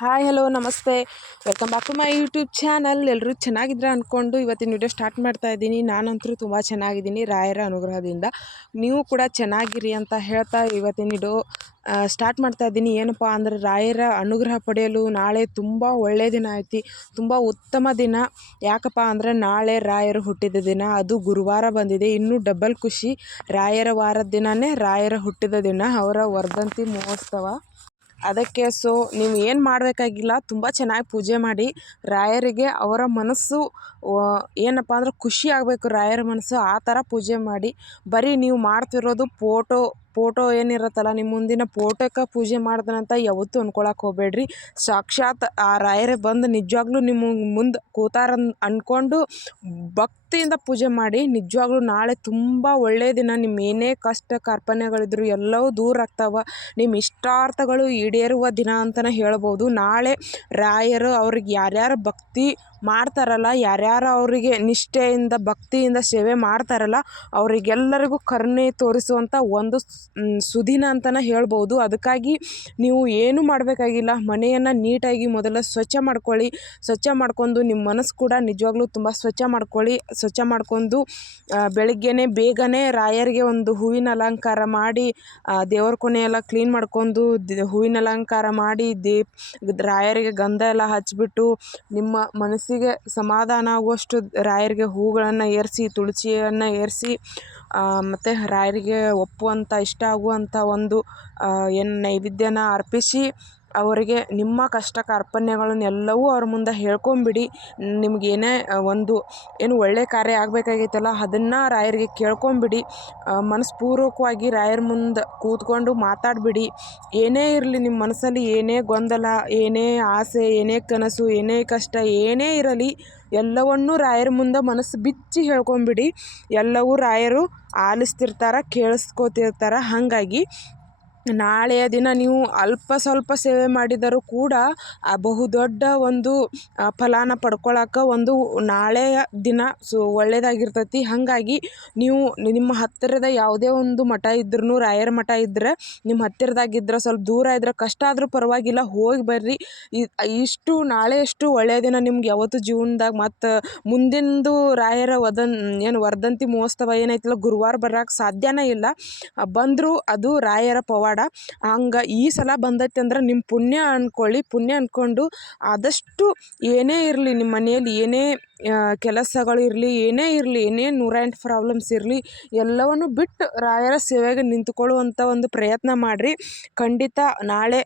Hi, hello, ನಮಸ್ತೆ. Welcome back to my YouTube channel ಎಲ್ಲರೂ ಚೆನ್ನಾಗಿದ್ರೆ ಅಂದ್ಕೊಂಡು ಇವತ್ತಿನ ವಿಡಿಯೋ ಸ್ಟಾರ್ಟ್ ಮಾಡ್ತಾ ಇದ್ದೀನಿ. ನಾನಂತೂ ತುಂಬ ಚೆನ್ನಾಗಿದ್ದೀನಿ ರಾಯರ ಅನುಗ್ರಹದಿಂದ. ನೀವು ಕೂಡ ಚೆನ್ನಾಗಿರಿ ಅಂತ ಹೇಳ್ತಾ ಇವತ್ತಿನ ವಿಡಿಯೋ ಸ್ಟಾರ್ಟ್ ಮಾಡ್ತಾ ಇದ್ದೀನಿ. ಏನಪ್ಪ ಅಂದರೆ ರಾಯರ ಅನುಗ್ರಹ ಪಡೆಯಲು ನಾಳೆ ತುಂಬ ಒಳ್ಳೆಯ ದಿನ ಐತಿ. ತುಂಬ ಉತ್ತಮ ದಿನ. ಯಾಕಪ್ಪ ಅಂದರೆ ನಾಳೆ ರಾಯರು ಹುಟ್ಟಿದ ದಿನ. ಅದು ಗುರುವಾರ ಬಂದಿದೆ. ಇನ್ನೂ ಡಬಲ್ ಖುಷಿ. ರಾಯರ ವಾರದ ದಿನವೇ ರಾಯರ ಹುಟ್ಟಿದ ದಿನ. ಅವರ ವರ್ಧಂತಿ ಮಹೋತ್ಸವ. ಅದಕ್ಕೆ ಸೊ, ನೀವು ಏನು ಮಾಡಬೇಕಾಗಿಲ್ಲ, ತುಂಬ ಚೆನ್ನಾಗಿ ಪೂಜೆ ಮಾಡಿ, ರಾಯರಿಗೆ ಅವರ ಮನಸ್ಸು ಏನಪ್ಪ ಅಂದ್ರೆ ಖುಷಿ ಆಗಬೇಕು, ರಾಯರ ಮನಸ್ಸು, ಆ ಥರ ಪೂಜೆ ಮಾಡಿ. ಬರೀ ನೀವು ಮಾಡ್ತಿರೋದು ಫೋಟೋ ಫೋಟೋ ಏನಿರುತ್ತಲ್ಲ ನಿಮ್ಮ ಮುಂದಿನ ಫೋಟೋಕ್ಕೆ ಪೂಜೆ ಮಾಡ್ತಾನಂತ ಯಾವತ್ತೂ ಅನ್ಕೊಳಕ್ಕೆ ಹೋಗಬೇಡ್ರಿ. ಸಾಕ್ಷಾತ್ ಆ ರಾಯರೇ ಬಂದು ನಿಜವಾಗ್ಲೂ ನಿಮ್ಮ ಮುಂದೆ ಕೂತಾರನ್ ಅಂದ್ಕೊಂಡು ಭಕ್ತಿಯಿಂದ ಪೂಜೆ ಮಾಡಿ, ನಿಜವಾಗ್ಲೂ ನಾಳೆ ತುಂಬ ಒಳ್ಳೆಯ ದಿನ. ನಿಮ್ಮ ಏನೇ ಕಷ್ಟ, ಕಾರ್ಪಣ್ಯಗಳಿದ್ರು ಎಲ್ಲವೂ ದೂರ ಆಗ್ತಾವ. ನಿಮ್ಮ ಇಷ್ಟಾರ್ಥಗಳು ಈಡೇರುವ ದಿನ ಅಂತಲೇ ಹೇಳ್ಬೋದು. ನಾಳೆ ರಾಯರು ಅವ್ರಿಗೆ ಯಾರ್ಯಾರು ಭಕ್ತಿ ಮಾಡ್ತಾರಲ್ಲ, ಯಾರ್ಯಾರು ಅವರಿಗೆ ನಿಷ್ಠೆಯಿಂದ, ಭಕ್ತಿಯಿಂದ ಸೇವೆ ಮಾಡ್ತಾರಲ್ಲ, ಅವರಿಗೆಲ್ಲರಿಗೂ ಕರುಣೆ ತೋರಿಸುವಂಥ ಒಂದು ಸುದಿನ ಅಂತಲೇ ಹೇಳ್ಬೋದು. ಅದಕ್ಕಾಗಿ ನೀವು ಏನು ಮಾಡಬೇಕಾಗಿಲ್ಲ, ಮನೆಯನ್ನು ನೀಟಾಗಿ ಮೊದಲು ಸ್ವಚ್ಛ ಮಾಡ್ಕೊಳ್ಳಿ. ಸ್ವಚ್ಛ ಮಾಡ್ಕೊಂಡು ನಿಮ್ಮ ಮನಸ್ಸು ಕೂಡ ನಿಜವಾಗ್ಲೂ ತುಂಬ ಸ್ವಚ್ಛ ಮಾಡ್ಕೊಳ್ಳಿ. ಸ್ವಚ್ಛ ಮಾಡ್ಕೊಂಡು ಬೆಳಿಗ್ಗೆನೇ ಬೇಗನೆ ರಾಯರಿಗೆ ಒಂದು ಹೂವಿನ ಅಲಂಕಾರ ಮಾಡಿ ದೇವರ ಕೊನೆಯೆಲ್ಲ ಕ್ಲೀನ್ ಮಾಡ್ಕೊಂಡು ಹೂವಿನ ಅಲಂಕಾರ ಮಾಡಿ, ದೀಪ, ರಾಯರಿಗೆ ಗಂಧ ಎಲ್ಲ ಹಚ್ಚಿಬಿಟ್ಟು ನಿಮ್ಮ ಮನಸ್ಸಿಗೆ ಸಮಾಧಾನ ಆಗುವಷ್ಟು ರಾಯರಿಗೆ ಹೂಗಳನ್ನು ಏರಿಸಿ, ತುಳಸಿಯನ್ನು ಏರಿಸಿ ಮತ್ತು ರಾಯರಿಗೆ ಒಪ್ಪುವಂಥ ಇಷ್ಟ ಆಗುವಂಥ ಒಂದು ಏನು ನೈವೇದ್ಯನ ಅರ್ಪಿಸಿ ಅವರಿಗೆ ನಿಮ್ಮ ಕಷ್ಟ ಕಾರ್ಪಣ್ಯಗಳನ್ನೆಲ್ಲವೂ ಅವ್ರ ಮುಂದೆ ಹೇಳ್ಕೊಂಬಿಡಿ. ನಿಮ್ಗೆ ಏನೇ ಒಂದು ಏನು ಒಳ್ಳೆಯ ಕಾರ್ಯ ಆಗಬೇಕಾಗೈತಲ್ಲ, ಅದನ್ನು ರಾಯರಿಗೆ ಕೇಳ್ಕೊಂಬಿಡಿ. ಮನಸ್ಪೂರ್ವಕವಾಗಿ ರಾಯರ ಮುಂದೆ ಕೂತ್ಕೊಂಡು ಮಾತಾಡಿಬಿಡಿ. ಏನೇ ಇರಲಿ ನಿಮ್ಮ ಮನಸ್ಸಲ್ಲಿ ಏನೇ ಗೊಂದಲ, ಏನೇ ಆಸೆ, ಏನೇ ಕನಸು, ಏನೇ ಕಷ್ಟ, ಏನೇ ಇರಲಿ, ಎಲ್ಲವನ್ನೂ ರಾಯರ ಮುಂದೆ ಮನಸ್ಸು ಬಿಚ್ಚಿ ಹೇಳ್ಕೊಂಬಿಡಿ. ಎಲ್ಲವೂ ರಾಯರು ಆಲಿಸ್ತಿರ್ತಾರೆ, ಕೇಳಿಸ್ಕೋತಿರ್ತಾರೆ, ಹಾಗಾಗಿ ನಾಳೆಯ ದಿನ ನೀವು ಅಲ್ಪ ಸ್ವಲ್ಪ ಸೇವೆ ಮಾಡಿದರೂ ಕೂಡ ಆ ಬಹುದೊಡ್ಡ ಒಂದು ಫಲಾನ ಪಡ್ಕೊಳಕ್ಕೆ ಒಂದು ನಾಳೆಯ ದಿನ ಸು ಒಳ್ಳೆಯದಾಗಿರ್ತೈತಿ ಹಾಗಾಗಿ ನೀವು ನಿಮ್ಮ ಹತ್ತಿರದ ಯಾವುದೇ ಒಂದು ಮಠ ಇದ್ರೂ ರಾಯರ ಮಠ ಇದ್ದರೆ ನಿಮ್ಮ ಹತ್ತಿರದಾಗಿದ್ರೆ, ಸ್ವಲ್ಪ ದೂರ ಇದ್ರೆ, ಕಷ್ಟ ಆದರೂ ಪರವಾಗಿಲ್ಲ, ಹೋಗಿ ಬರ್ರಿ. ಇಷ್ಟು ನಾಳೆಯಷ್ಟು ಒಳ್ಳೆಯ ದಿನ ನಿಮ್ಗೆ ಯಾವತ್ತು ಜೀವನದಾಗ ಮತ್ತು ಮುಂದಿಂದು ರಾಯರ ವದನ್, ಏನು ವರ್ಧಂತಿ ಮಹೋತ್ಸವ ಏನೈತಲ್ಲ, ಗುರುವಾರ ಬರೋಕ್ಕೆ ಸಾಧ್ಯನೇ ಇಲ್ಲ. ಬಂದರೂ ಅದು ರಾಯರ ಪವಾಡ. ಹಂಗೆ ಈ ಸಲ ಬಂದೈತೆ ಅಂದ್ರೆ ನಿಮ್ಮ ಪುಣ್ಯ ಅಂದ್ಕೊಳ್ಳಿ ಪುಣ್ಯ ಅಂದ್ಕೊಂಡು ಆದಷ್ಟು ಏನೇ ಇರಲಿ ನಿಮ್ಮ ಮನೆಯಲ್ಲಿ ಏನೇ ಕೆಲಸಗಳು ಇರಲಿ, ಏನೇ ಇರಲಿ, ಏನೇ ನೂರ ಎಂಟು ಪ್ರಾಬ್ಲಮ್ಸ್ ಇರಲಿ, ಎಲ್ಲವನ್ನು ಬಿಟ್ಟು ರಾಯರ ಸೇವೆಗೆ ನಿಂತುಕೊಳ್ಳುವಂಥ ಒಂದು ಪ್ರಯತ್ನ ಮಾಡಿರಿ. ಖಂಡಿತ ನಾಳೆ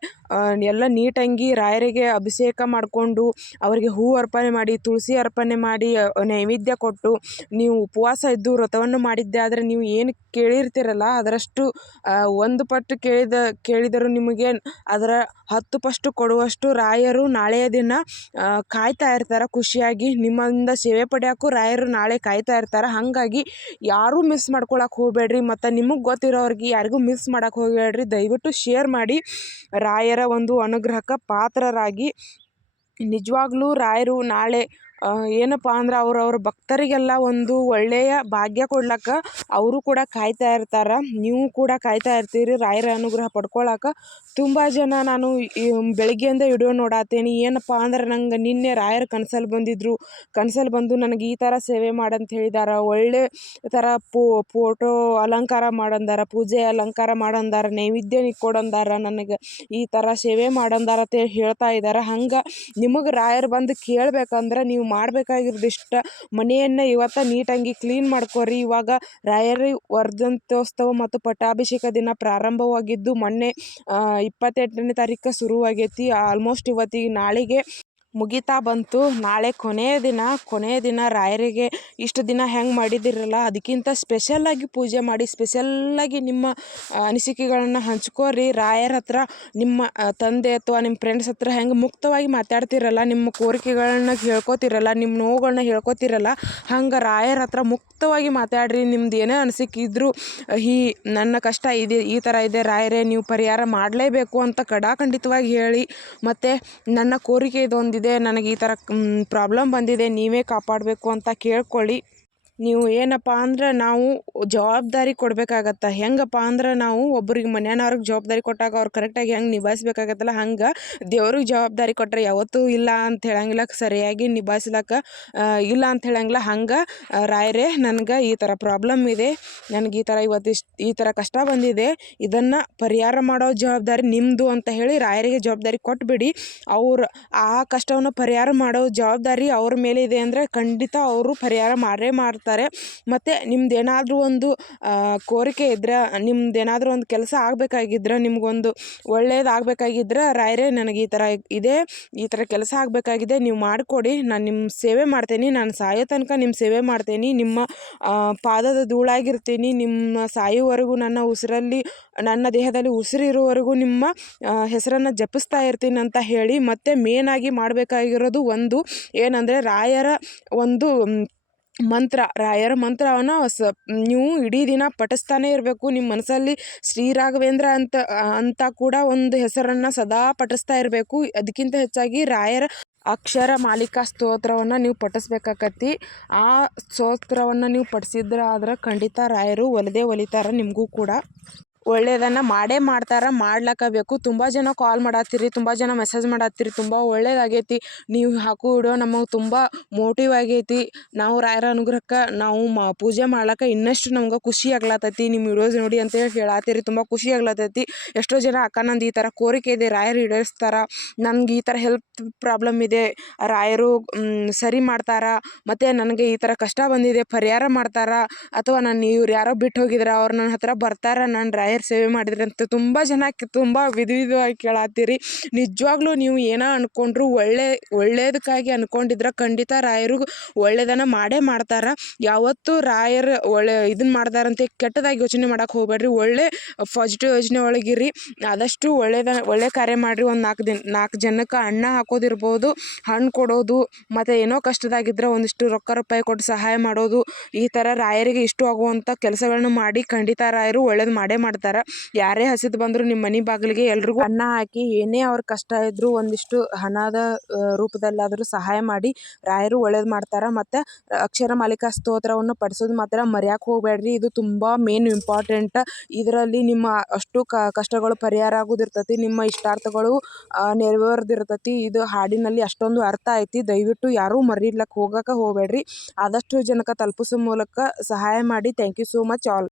ಎಲ್ಲ ನೀಟಂಗಿ ರಾಯರಿಗೆ ಅಭಿಷೇಕ ಮಾಡಿಕೊಂಡು ಅವರಿಗೆ ಹೂ ಅರ್ಪಣೆ ಮಾಡಿ, ತುಳಸಿ ಅರ್ಪಣೆ ಮಾಡಿ ನೈವೇದ್ಯ ಕೊಟ್ಟು, ನೀವು ಉಪವಾಸ ಇದ್ದು ವ್ರತವನ್ನು ಮಾಡಿದ್ದೆ ಆದರೆ ನೀವು ಏನು ಕೇಳಿರ್ತೀರಲ್ಲ, ಅದರಷ್ಟು ಒಂದು ಪಟ್ಟು ಕೇಳಿದ, ಕೇಳಿದರೂ ನಿಮಗೆ ಅದರ ಹತ್ತು ಪಷ್ಟು ಕೊಡುವಷ್ಟು ರಾಯರು ನಾಳೆಯ ದಿನ ಕಾಯ್ತಾ ಇರ್ತಾರೆ ಖುಷಿಯಾಗಿ ನಿಮ್ಮಿಂದ ಸೇವೆ ಪಡೆಯೋಕ್ಕೂ ರಾಯರು ನಾಳೆ ಕಾಯ್ತಾ ಇರ್ತಾರೆ. ಹಾಗಾಗಿ ಯಾರೂ ಮಿಸ್ ಮಾಡ್ಕೊಳಕ್ಕೆ ಹೋಗಬೇಡ್ರಿ ಮತ್ತು ನಿಮಗೆ ಗೊತ್ತಿರೋರಿಗೆ ಯಾರಿಗೂ ಮಿಸ್ ಮಾಡೋಕ್ಕೆ ಹೋಗಬೇಡ್ರಿ. ದಯವಿಟ್ಟು ಶೇರ್ ಮಾಡಿ ರಾಯರ ಒಂದು ಅನುಗ್ರಹಕ್ಕೆ ಪಾತ್ರರಾಗಿ ನಿಜವಾಗ್ಲೂ ರಾಯರು ನಾಳೆ ಏನಪ್ಪ ಅಂದ್ರೆ ಅವ್ರವ್ರ ಭಕ್ತರಿಗೆಲ್ಲ ಒಂದು ಒಳ್ಳೆಯ ಭಾಗ್ಯ ಕೊಡ್ಲಿಕ್ಕೆ ಅವರು ಕೂಡ ಕಾಯ್ತಾ ಇರ್ತಾರೆ. ನೀವು ಕೂಡ ಕಾಯ್ತಾ ಇರ್ತೀರಿ ರಾಯರ ಅನುಗ್ರಹ ಪಡ್ಕೊಳ್ಳಾಕ ತುಂಬ ಜನ ನಾನು ಬೆಳಗ್ಗೆಯಿಂದ ವಿಡಿಯೋ ನೋಡಾತೇನಿ. ಏನಪ್ಪಾ ಅಂದ್ರೆ ನಂಗೆ ನಿನ್ನೆ ರಾಯರ ಕನಸಲ್ಲಿ ಬಂದಿದ್ರು. ಕನಸಲ್ಲಿ ಬಂದು ನನಗೆ ಈ ಥರ ಸೇವೆ ಮಾಡಂತ ಹೇಳಿದಾರ. ಒಳ್ಳೆ ಥರ ಫೋಟೋ ಅಲಂಕಾರ ಮಾಡಂದಾರ, ಪೂಜೆ ಅಲಂಕಾರ ಮಾಡಂದಾರ, ನೈವೇದ್ಯ ಕೊಡಂದಾರ, ನನಗೆ ಈ ಥರ ಸೇವೆ ಮಾಡಂದಾರ ಅಂತ ಹೇಳ್ತಾ ಇದ್ದಾರೆ ಹಂಗೆ ನಿಮಗೆ ರಾಯರು ಬಂದು ಕೇಳಬೇಕಂದ್ರೆ ನೀವು ಮಾಡಬೇಕಾಗಿರೋದಿಷ್ಟ ಮನೆಯನ್ನು ಇವತ್ತು ನೀಟಾಗಿ ಕ್ಲೀನ್ ಮಾಡ್ಕೊರಿ. ಇವಾಗ ರಾಯರ ವರ್ಧಂತ್ಯೋತ್ಸವ ಮತ್ತು ಪಟ್ಟಾಭಿಷೇಕ ದಿನ ಪ್ರಾರಂಭವಾಗಿದ್ದು ಮೊನ್ನೆ ಇಪ್ಪತ್ತೆಂಟನೇ ತಾರೀಕು ಶುರುವಾಗೈತಿ. ಆಲ್ಮೋಸ್ಟ್ ಇವತ್ತಿಗೆ ನಾಳೆಗೆ ಮುಗಿತಾ ಬಂತು. ನಾಳೆ ಕೊನೆಯ ದಿನ ಕೊನೆಯ ದಿನ ರಾಯರಿಗೆ ಇಷ್ಟು ದಿನ ಹೆಂಗೆ ಮಾಡಿದಿರಲ್ಲ ಅದಕ್ಕಿಂತ ಸ್ಪೆಷಲ್ಲಾಗಿ ಪೂಜೆ ಮಾಡಿ ಸ್ಪೆಷಲ್ಲಾಗಿ ನಿಮ್ಮ ಅನಿಸಿಕೆಗಳನ್ನು ಹಂಚ್ಕೋರಿ. ರಾಯರ ಹತ್ರ ನಿಮ್ಮ ತಂದೆ ಅಥವಾ ನಿಮ್ಮ ಫ್ರೆಂಡ್ಸ್ ಹತ್ರ ಹೆಂಗೆ ಮುಕ್ತವಾಗಿ ಮಾತಾಡ್ತಿರಲ್ಲ, ನಿಮ್ಮ ಕೋರಿಕೆಗಳನ್ನ ಹೇಳ್ಕೊತಿರಲ್ಲ, ನಿಮ್ಮ ನೋವುಗಳನ್ನ ಹೇಳ್ಕೊತಿರಲ್ಲ, ಹಂಗೆ ರಾಯರ ಹತ್ರ ಮುಕ್ತವಾಗಿ ಮಾತಾಡ್ರಿ. ನಿಮ್ದು ಏನೇ ಅನಿಸಿಕೆ ಇದ್ದರೂ ಈ, ನನ್ನ ಕಷ್ಟ ಇದೆ, ಈ ಥರ ಇದೆ, ರಾಯರೇ ನೀವು ಪರಿಹಾರ ಮಾಡಲೇಬೇಕು ಅಂತ ಕಡಾಖಂಡಿತವಾಗಿ ಹೇಳಿ, ಮತ್ತು ನನ್ನ ಕೋರಿಕೆ ಇದೊಂದು ಇದೆ ನನಗೆ ಈ ಥರ ಪ್ರಾಬ್ಲಮ್ ಬಂದಿದೆ ನೀವೇ ಕಾಪಾಡಬೇಕು ಅಂತ ಕೇಳ್ಕೊಳ್ಳಿ. ನೀವು ಏನಪ್ಪ ಅಂದ್ರೆ ನಾವು ಜವಾಬ್ದಾರಿ ಕೊಡಬೇಕಾಗತ್ತೆ? ಹೆಂಗಪ್ಪ ಅಂದ್ರೆ ನಾವು ಒಬ್ರಿಗೆ ಮನೆಯವ್ರಿಗೆ ಜವಾಬ್ದಾರಿ ಕೊಟ್ಟಾಗ ಅವ್ರು ಕರೆಕ್ಟಾಗಿ ಹೆಂಗೆ ನಿಭಾಯಿಸ್ಬೇಕಾಗತ್ತಲ್ಲ? ಹಂಗೆ ದೇವ್ರಿಗೆ ಜವಾಬ್ದಾರಿ ಕೊಟ್ಟರೆ ಯಾವತ್ತೂ ಇಲ್ಲ ಅಂತ ಹೇಳಂಗಿಲ್ಲ, ಸರಿಯಾಗಿ ನಿಭಾಯಿಸ್ಲಕ್ಕ ಇಲ್ಲ ಅಂತ ಹೇಳಂಗಿಲ್ಲ. ಹಂಗೆ ರಾಯರೇ, ನನ್ಗೆ ಈ ಥರ ಪ್ರಾಬ್ಲಮ್ ಇದೆ. ನನಗೆ ಈ ಥರ ಇವತ್ತಿಷ್ಟು ಈ ಥರ ಕಷ್ಟ ಬಂದಿದೆ. ಇದನ್ನು ಪರಿಹಾರ ಮಾಡೋ ಜವಾಬ್ದಾರಿ ನಿಮ್ಮದು ಅಂತ ಹೇಳಿ ರಾಯರಿಗೆ ಜವಾಬ್ದಾರಿ ಕೊಟ್ಟುಬಿಡಿ ಅವ್ರು, ಆ ಕಷ್ಟವನ್ನು ಪರಿಹಾರ ಮಾಡೋ ಜವಾಬ್ದಾರಿ ಅವ್ರ ಮೇಲೆ ಇದೆ ಅಂದರೆ ಖಂಡಿತ ಅವರು ಪರಿಹಾರ ಮಾಡೇ ಮಾಡ್ತಾರೆ. ಮತ್ತು ನಿಮ್ದು ಏನಾದರೂ ಒಂದು ಕೋರಿಕೆ ಇದ್ದರೆ ನಿಮ್ದು ಏನಾದರೂ ಒಂದು ಕೆಲಸ ಆಗಬೇಕಾಗಿದ್ರೆ, ನಿಮಗೊಂದು ಒಳ್ಳೆಯದಾಗಬೇಕಾಗಿದ್ರೆ ರಾಯರೇ ನನಗೆ ಈ ಥರ ಇದೆ, ಈ ಥರ ಕೆಲಸ ಆಗಬೇಕಾಗಿದೆ, ನೀವು ಮಾಡಿಕೊಡಿ, ನಾನು ನಿಮ್ಮ ಸೇವೆ ಮಾಡ್ತೀನಿ, ನಾನು ಸಾಯೋ ತನಕ ನಿಮ್ಮ ಸೇವೆ ಮಾಡ್ತೀನಿ, ನಿಮ್ಮ ಪಾದದ ಧೂಳಾಗಿರ್ತೀನಿ, ನಿಮ್ಮ ಸಾಯುವವರೆಗೂ ನನ್ನ ಉಸಿರಲ್ಲಿ, ನನ್ನ ದೇಹದಲ್ಲಿ ಉಸಿರಿರುವವರೆಗೂ ನಿಮ್ಮ ಹೆಸರನ್ನು ಜಪಿಸ್ತಾ ಇರ್ತೀನಿ ಅಂತ ಹೇಳಿ, ಮತ್ತು ಮೇನಾಗಿ ಮಾಡಬೇಕಾಗಿರೋದು ಒಂದು ಏನಂದರೆ ರಾಯರ ಒಂದು ಮಂತ್ರ, ರಾಯರ ಮಂತ್ರವನ್ನು ಸ, ನೀವು ಇಡೀ ದಿನ ಪಠಿಸ್ತಾನೇ ಇರಬೇಕು. ನಿಮ್ಮ ಮನಸ್ಸಲ್ಲಿ ಶ್ರೀ ರಾಘವೇಂದ್ರ ಅಂತ ಅಂತ ಕೂಡ ಒಂದು ಹೆಸರನ್ನು ಸದಾ ಪಠಿಸ್ತಾ ಇರಬೇಕು. ಅದಕ್ಕಿಂತ ಹೆಚ್ಚಾಗಿ ರಾಯರ ಅಕ್ಷರ ಮಾಲಿಕಾ ಸ್ತೋತ್ರವನ್ನು ನೀವು ಪಠಿಸ್ಬೇಕಾಕತಿ ಆ ಸ್ತೋತ್ರವನ್ನು ನೀವು ಪಠಿಸಿದ್ರೆ ಆದ್ರೆ ಖಂಡಿತ ರಾಯರು ಒಲಿದೇ ಒಲಿತಾರೆ ನಿಮಗೂ ಕೂಡ. ಒಳ್ಳೆಯದನ್ನು ಮಾಡೇ ಮಾಡ್ತಾರೆ ಮಾಡ್ಲಕ್ಕ ಬೇಕು ತುಂಬ ಜನ ಕಾಲ್ ಮಾಡತ್ತೀರಿ, ತುಂಬ ಜನ ಮೆಸೇಜ್ ಮಾಡತ್ತೀರಿ, ತುಂಬ ಒಳ್ಳೆಯದಾಗೈತಿ ನೀವು ಹಾಕೋ ವಿಡಿಯೋ ನಮಗೆ ತುಂಬ ಮೋಟಿವ್ ಆಗೈತಿ. ನಾವು ರಾಯರ ಅನುಗ್ರಹಕ್ಕೆ ನಾವು ಮ, ಪೂಜೆ ಮಾಡ್ಲಕ್ಕ ಇನ್ನಷ್ಟು ನಮ್ಗೆ ಖುಷಿ ಆಗ್ಲತ್ತೈತಿ ನಿಮ್ಮ ವಿಡಿಯೋಸ್ ನೋಡಿ ಅಂತೇಳಿ ಹೇಳತ್ತೀರಿ, ತುಂಬ ಖುಷಿ ಆಗ್ಲತ್ತೈತಿ ಎಷ್ಟೋ ಜನ ಅಕ್ಕ ನಂದು ಈ ಥರ ಕೋರಿಕೆ ಇದೆ, ರಾಯರು ಈಡೇರಿಸ್ತಾರೆ ನನ್ಗೆ ಈ ಥರ ಹೆಲ್ತ್ ಪ್ರಾಬ್ಲಮ್ ಇದೆ. ರಾಯರು ಸರಿ ಮಾಡ್ತಾರೆ. ಮತ್ತು ನನಗೆ ಈ ಥರ ಕಷ್ಟ ಬಂದಿದೆ, ಪರಿಹಾರ ಮಾಡ್ತಾರೆ. ಅಥವಾ ನಾನು ಇವ್ರು ಯಾರೋ ಬಿಟ್ಟು ಹೋಗಿದ್ರೆ, ಅವ್ರು ನನ್ನ ಹತ್ರ ಬರ್ತಾರೆ, ನಾನು ರಾಯರ್ ಸೇವೆ ಮಾಡಿದ್ರಂತ ತುಂಬ ಜನ ತುಂಬ ವಿಧ ವಿಧವಾಗಿ ಕೇಳಾತ್ತೀರಿ. ನಿಜವಾಗ್ಲೂ ನೀವು ಏನೋ ಅಂದ್ಕೊಂಡ್ರು ಒಳ್ಳೆ, ಒಳ್ಳೇದಕ್ಕಾಗಿ ಅಂದ್ಕೊಂಡಿದ್ರೆ ಖಂಡಿತ ರಾಯರು ಒಳ್ಳೆಯದನ್ನು ಮಾಡೇ ಮಾಡ್ತಾರೆ. ಯಾವತ್ತೂ ರಾಯರು ಒಳ್ಳೆ ಇದನ್ನು ಮಾಡ್ತಾರಂತೆ ಕೆಟ್ಟದಾಗಿ ಯೋಚನೆ ಮಾಡಕ್ಕೆ ಹೋಗ್ಬೇಡ್ರಿ. ಒಳ್ಳೆ ಪಾಸಿಟಿವ್ ಯೋಚನೆ ಒಳಗಿರಿ ಆದಷ್ಟು ಒಳ್ಳೆಯದ ಒಳ್ಳೆ ಕಾರ್ಯ ಮಾಡಿರಿ. ಒಂದು ನಾಲ್ಕು ದಿನ ನಾಲ್ಕು ಜನಕ್ಕೆ ಅಣ್ಣ ಹಾಕೋದಿರ್ಬೋದು, ಹಣ್ಣು ಕೊಡೋದು, ಮತ್ತು ಏನೋ ಕಷ್ಟದಾಗಿದ್ದರೆ ಒಂದಿಷ್ಟು ರೊಕ್ಕ ರೂಪಾಯಿ ಕೊಟ್ಟು ಸಹಾಯ ಮಾಡೋದು, ಈ ಥರ ರಾಯರಿಗೆ ಇಷ್ಟವಾಗುವಂಥ ಕೆಲಸಗಳನ್ನ ಮಾಡಿ ಖಂಡಿತ ರಾಯರು ಒಳ್ಳೇದು ಮಾಡೇ ಮಾಡ್ತಾರೆ. ಯಾರೇ ಹಸಿದು ಬಂದ್ರು ನಿಮ್ಮ ಮನಿ ಬಾಗಿಲಿಗೆ ಎಲ್ರಿಗೂ ಅನ್ನ ಹಾಕಿ, ಏನೇ ಅವ್ರ ಕಷ್ಟ ಇದ್ರು ಒಂದಿಷ್ಟು ಹಣದ ರೂಪದಲ್ಲಾದರೂ ಸಹಾಯ ಮಾಡಿ ರಾಯರು ಒಳ್ಳೇದು ಮಾಡ್ತಾರ. ಮತ್ತ ಅಕ್ಷರ ಮಾಲಿಕಾ ಸ್ತೋತ್ರವನ್ನು ಪಡಿಸೋದು ಮಾತ್ರ ಮರ್ಯಾಕೆ ಹೋಗಬೇಡ್ರಿ ಇದು ತುಂಬಾ ಮೇನ್ ಇಂಪಾರ್ಟೆಂಟ್. ಇದರಲ್ಲಿ ನಿಮ್ಮ ಅಷ್ಟು ಕಷ್ಟಗಳು ಪರಿಹಾರ ಆಗುದಿರ್ತತಿ. ನಿಮ್ಮ ಇಷ್ಟಾರ್ಥಗಳು ನೆರವೇರ್ದಿರ್ತೈತಿ. ಇದು ಹಾಡಿನಲ್ಲಿ ಅಷ್ಟೊಂದು ಅರ್ಥ ಐತಿ. ದಯವಿಟ್ಟು ಯಾರೂ ಮರೀಲಿಕ್ಕೆ ಹೋಗಕ ಹೋಗಬೇಡ್ರಿ ಆದಷ್ಟು ಜನಕ್ಕೆ ತಲುಪಿಸೋ ಮೂಲಕ ಸಹಾಯ ಮಾಡಿ. Thank you so much all.